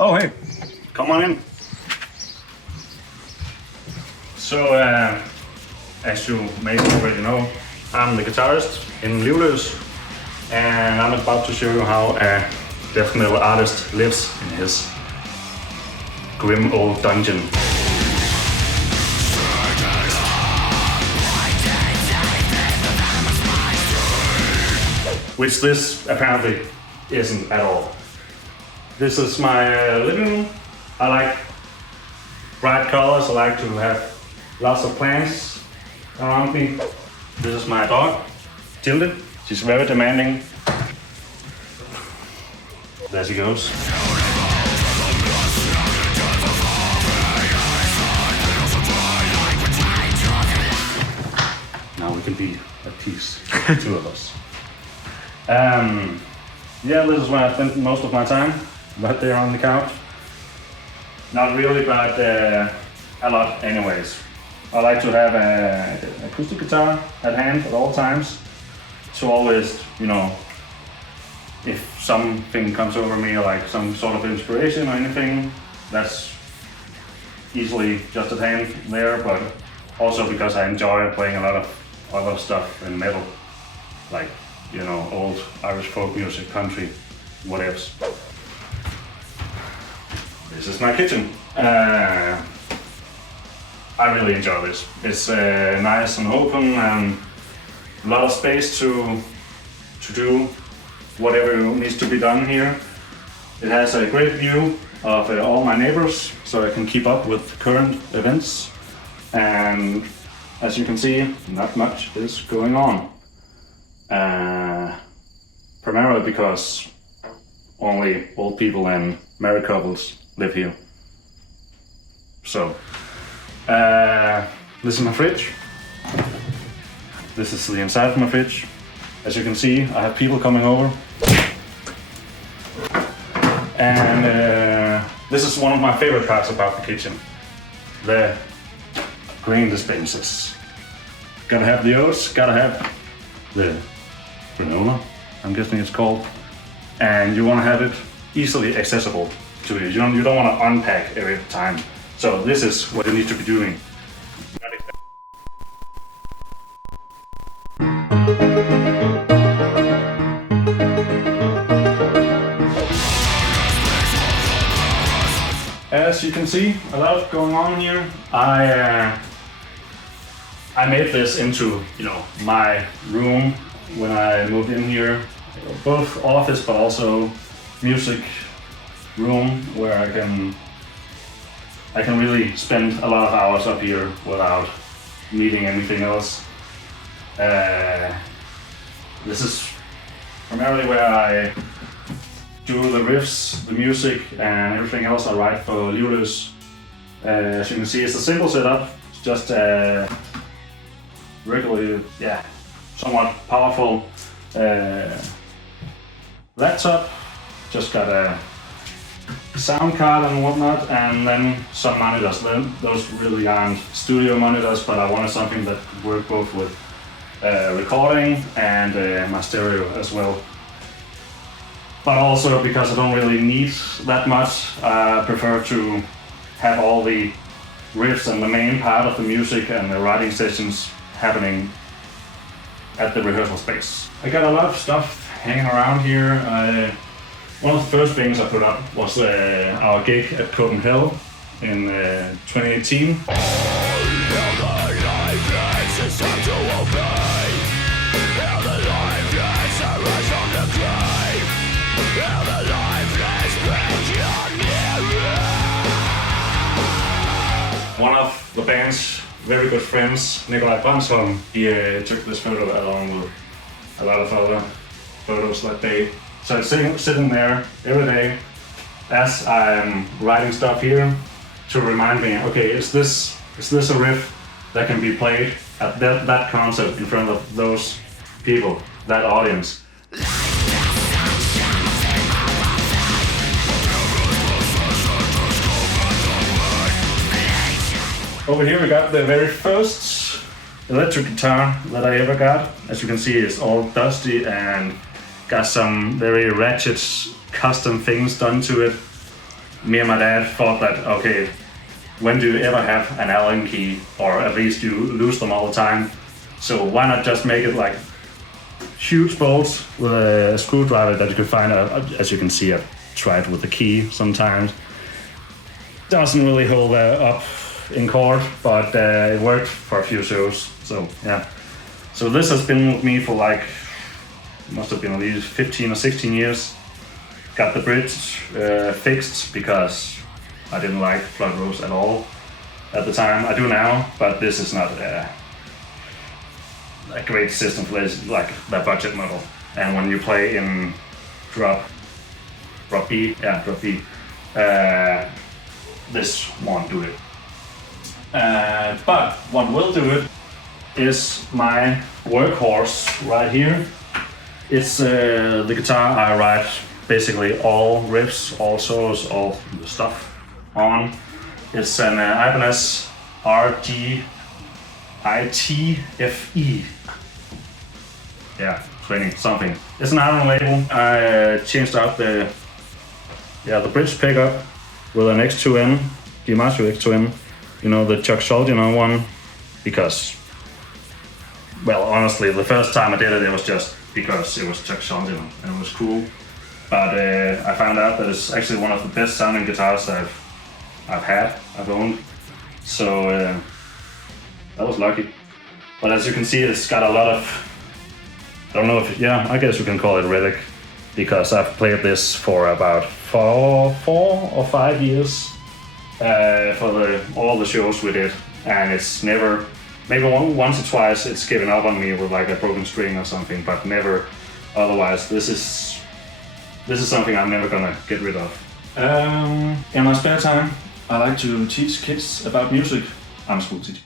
Oh, hey, come on in. So, as you may already know, I'm the guitarist in LIVLØS, and I'm about to show you how a death metal artist lives in his grim old dungeon. Which this apparently isn't at all. This is my living room. I like bright colors. I like to have lots of plants around me. This is my dog, Tilde. She's very demanding. There she goes. Now we can be at peace, the two of us. Yeah, this is where I spend most of my time, right there on the couch. Not really, but a lot anyways. I like to have an acoustic guitar at hand at all times to always, you know, if something comes over me, like some sort of inspiration or anything, that's easily just at hand there, but also because I enjoy playing a lot of other stuff in metal, like, you know, old Irish folk music, country, whatevs. This is my kitchen. I really enjoy this. It's nice and open and a lot of space to do whatever needs to be done here. It has a great view of all my neighbors, so I can keep up with current events. And as you can see, not much is going on. Primarily because only old people and married couples live here. So, this is my fridge. This is the inside of my fridge. As you can see, I have people coming over. And this is one of my favorite parts about the kitchen. The grain dispensers. Gotta have the oats, gotta have the granola, I'm guessing it's called. And you wanna have it easily accessible to you. You don't wanna unpack every time. So this is what you need to be doing. As you can see, a lot going on here. I made this into, you know, my room when I moved in here. Both office but also music room where I can really spend a lot of hours up here without needing anything else. This is primarily where I do the riffs, the music, and everything else I write for LIVLØS. As you can see, it's a simple setup. It's just a regularly, somewhat powerful laptop. Just got a sound card and whatnot, and then some monitors. Those really aren't studio monitors, but I wanted something that could work both with recording and my stereo as well. But also because I don't really need that much, I prefer to have all the riffs and the main part of the music and the writing sessions happening at the rehearsal space. I got a lot of stuff hanging around here. One of the first things I put up was our gig at Copenhagen in 2018. One of the band's very good friends, Napalm, he took this photo along with a lot of other photos that day. So it's sitting there every day as I'm writing stuff here to remind me, okay, is this a riff that can be played at that concert in front of those people, that audience? Over here we got the very first electric guitar that I ever got. As you can see, it's all dusty and got some very ratchet custom things done to it. me and my dad thought that, okay, when do you ever have an Allen key, or at least you lose them all the time? So why not just make it like huge bolts with a screwdriver that you can find, as you can see, I've tried with the key sometimes. Doesn't really hold up in court, but it worked for a few shows, so yeah. So this has been with me for like, must have been at least 15 or 16 years. Got the bridge fixed because I didn't like flat rose at all at the time. I do now, but this is not a great system for this, like the budget model. And when you play in drop B, this won't do it. But what will do it is my workhorse right here. It's the guitar I write basically all riffs, all solos, all the stuff on. It's an Ibanez RGITFE. Yeah, 20 something. It's an Iron label. I changed out the bridge pickup with an X2N, DiMaggio X2N, you know, the Chuck Schuldiner one, because, well, honestly, the first time I did it, it was just because it was Chuck Schuldiner and it was cool. But I found out that it's actually one of the best sounding guitars I've owned. So that was lucky. But as you can see, it's got a lot of, I don't know if, yeah, I guess you can call it relic, because I've played this for about four or 5 years for all the shows we did, and it's never, maybe once or twice it's given up on me with like a broken string or something, but never otherwise. This is something I'm never gonna get rid of. In my spare time, I like to teach kids about music. I'm a school teacher.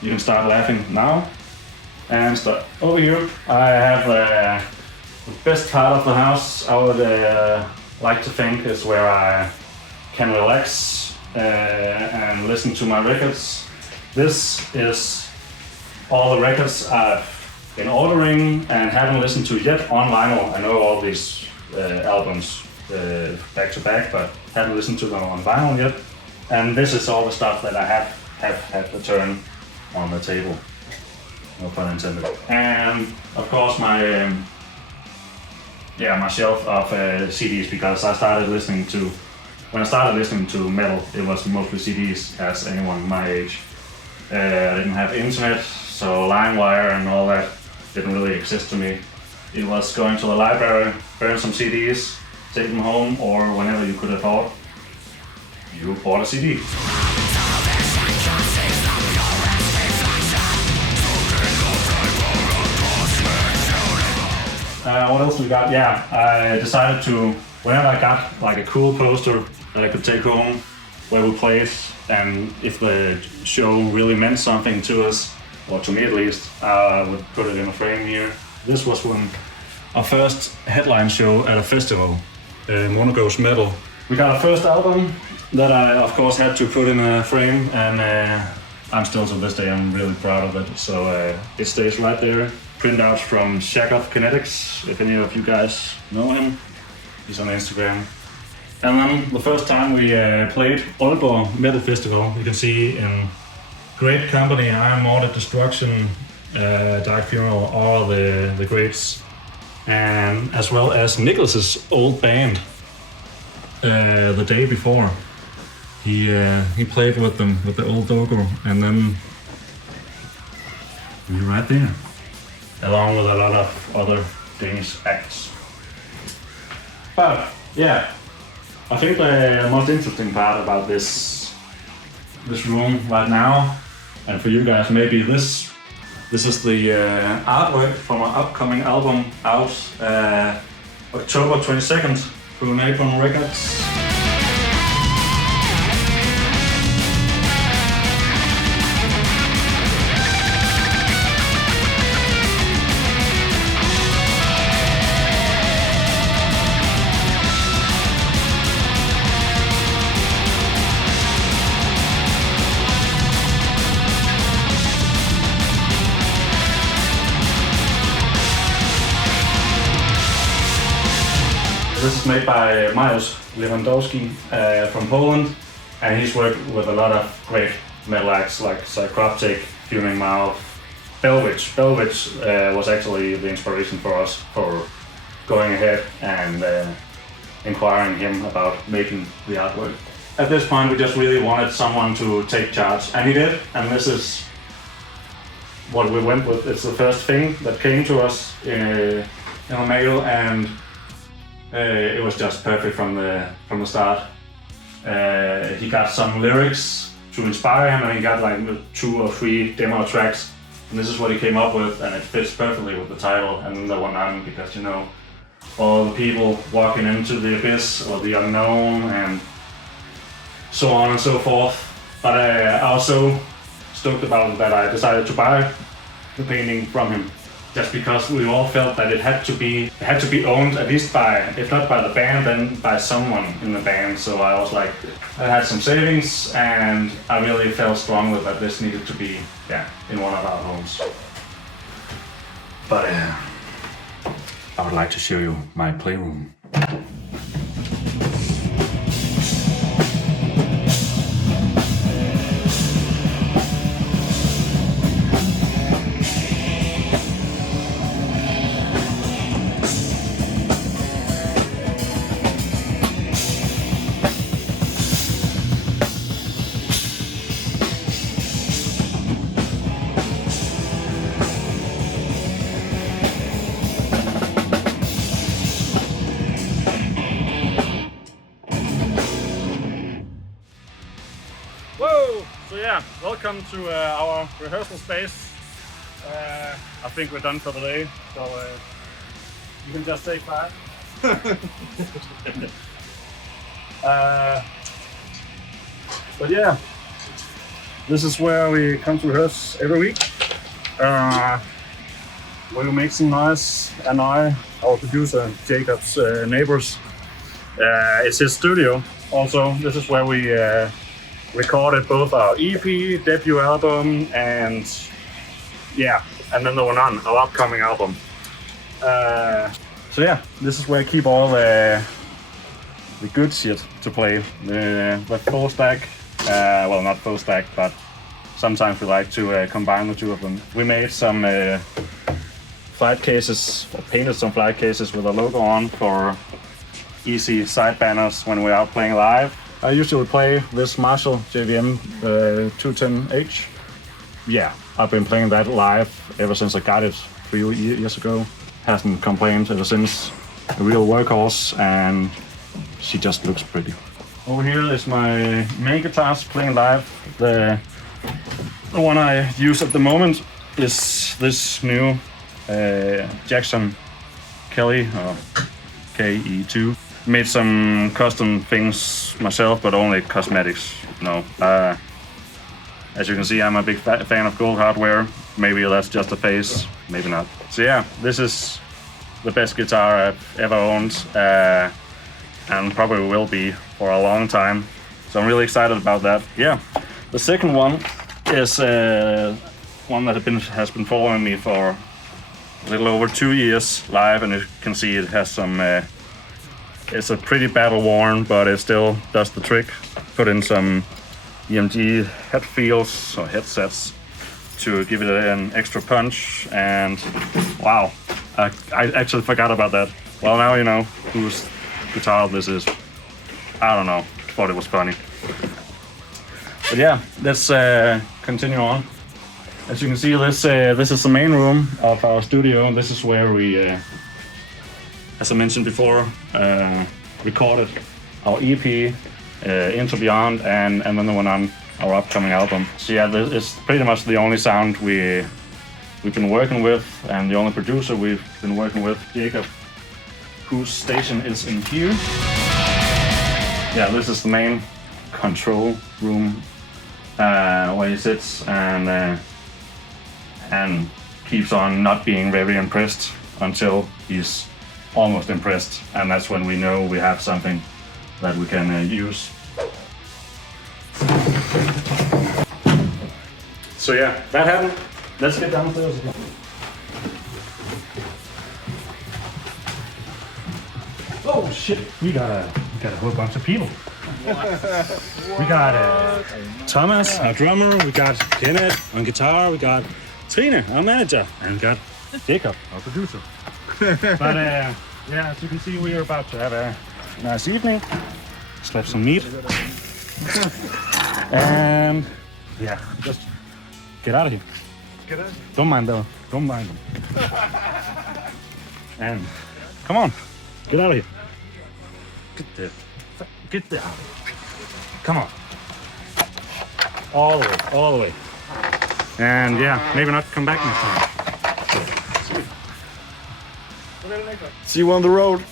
You can start laughing now and start. Over here I have the best part of the house. I would like to think is where I can relax and listen to my records. This is all the records I've been ordering and haven't listened to yet on vinyl. I know all these albums back to back, but haven't listened to them on vinyl yet. And this is all the stuff that I have had to turn on the table, no pun intended. And of course my shelf of CDs, because when I started listening to metal, it was mostly CDs, as anyone my age. I didn't have internet, so LimeWire and all that didn't really exist to me. It was going to the library, burn some CDs, take them home, or whenever you could afford, you bought a CD. What else we got? Yeah, I decided to, whenever I got like a cool poster that I could take home where we played, and if the show really meant something to us, or to me at least, I would put it in a frame here. This was when our first headline show at a festival, Monogo's Metal. We got our first album that I of course had to put in a frame, and I'm still to this day, I'm really proud of it. So it stays right there. Printouts from Shack of Kinetics, if any of you guys know him. He's on Instagram. And then the first time we played Aalborg Metal Festival, you can see in great company, Iron Mortar, Destruction, Dark Funeral, all the greats. And as well as Nicholas's old band the day before. He played with them, with the old Dogo, and then we're right there, along with a lot of other Danish acts. But yeah, I think the most interesting part about this room right now, and for you guys maybe this is the artwork from our upcoming album out October 22nd. through Napalm Records. This is made by LIVLØS from Poland, and he's worked with a lot of great metal acts like Psychroptic, Fuming Mouth, LIVLØS. LIVLØS was actually the inspiration for us for going ahead and inquiring him about making the artwork. At this point, we just really wanted someone to take charge, and he did, and this is what we went with. It's the first thing that came to us in a mail, and it was just perfect from the start. He got some lyrics to inspire him, and he got like 2 or 3 demo tracks, and this is what he came up with, and it fits perfectly with the title and the one on, because you know, all the people walking into the abyss or the unknown and so on and so forth. But I was so stoked about it that I decided to buy the painting from him, just because we all felt that it had to be owned, at least by, if not by the band, then by someone in the band. So I was like, I had some savings, and I really felt strongly that this needed to be, in one of our homes. But I would like to show you my playroom. Whoa! So yeah, welcome to our rehearsal space. I think we're done for the day, so you can just say bye. But yeah, this is where we come to rehearse every week. We make some noise, and our producer Jacob's neighbors. It's his studio. Also, this is where we recorded both our EP, debut album, and then the one on, our upcoming album. So yeah, this is where I keep all the good shit to play. The full stack, well, not full stack, but sometimes we like to combine the two of them. We made some flight cases, or painted some flight cases with a logo on for easy side banners when we're out playing live. I usually play this Marshall JVM 210H. Yeah, I've been playing that live ever since I got it 3 years ago. Hasn't complained ever since. A real workhorse, and she just looks pretty. Over here is my main guitars playing live. The one I use at the moment is this new Jackson Kelly, or KE2. Made some custom things myself, but only cosmetics. No. As you can see, I'm a big fan of gold hardware. Maybe that's just a phase, maybe not. So yeah, this is the best guitar I've ever owned, and probably will be for a long time. So I'm really excited about that. Yeah, the second one is one that has been following me for a little over 2 years live, and you can see it has some. It's a pretty battle worn, but it still does the trick. Put in some EMG head feels or headsets to give it an extra punch, and wow, I actually forgot about that. Well, now you know whose guitar this is. I don't know, thought it was funny. But yeah, let's continue on. As you can see, this is the main room of our studio. This is where we, as I mentioned before, recorded our EP, Into Beyond, and then the one on our upcoming album. So yeah, this is pretty much the only sound we've been working with, and the only producer we've been working with, Jacob, whose station is in here. Yeah, this is the main control room where he sits and keeps on not being very impressed until he's almost impressed, and that's when we know we have something that we can use. So yeah, that happened. Let's get downstairs again. Oh shit, we got a whole bunch of people. We got Thomas, our drummer, we got Kenneth on guitar, we got Trine, our manager, and we got Jacob, our producer. But yeah, as you can see, we are about to have a nice evening, slap some meat, and yeah, just get out of here. Get out. Don't mind them. Don't mind them. And come on, get out of here. Get there. Come on. All the way. And yeah, maybe not come back next time. See you on the road.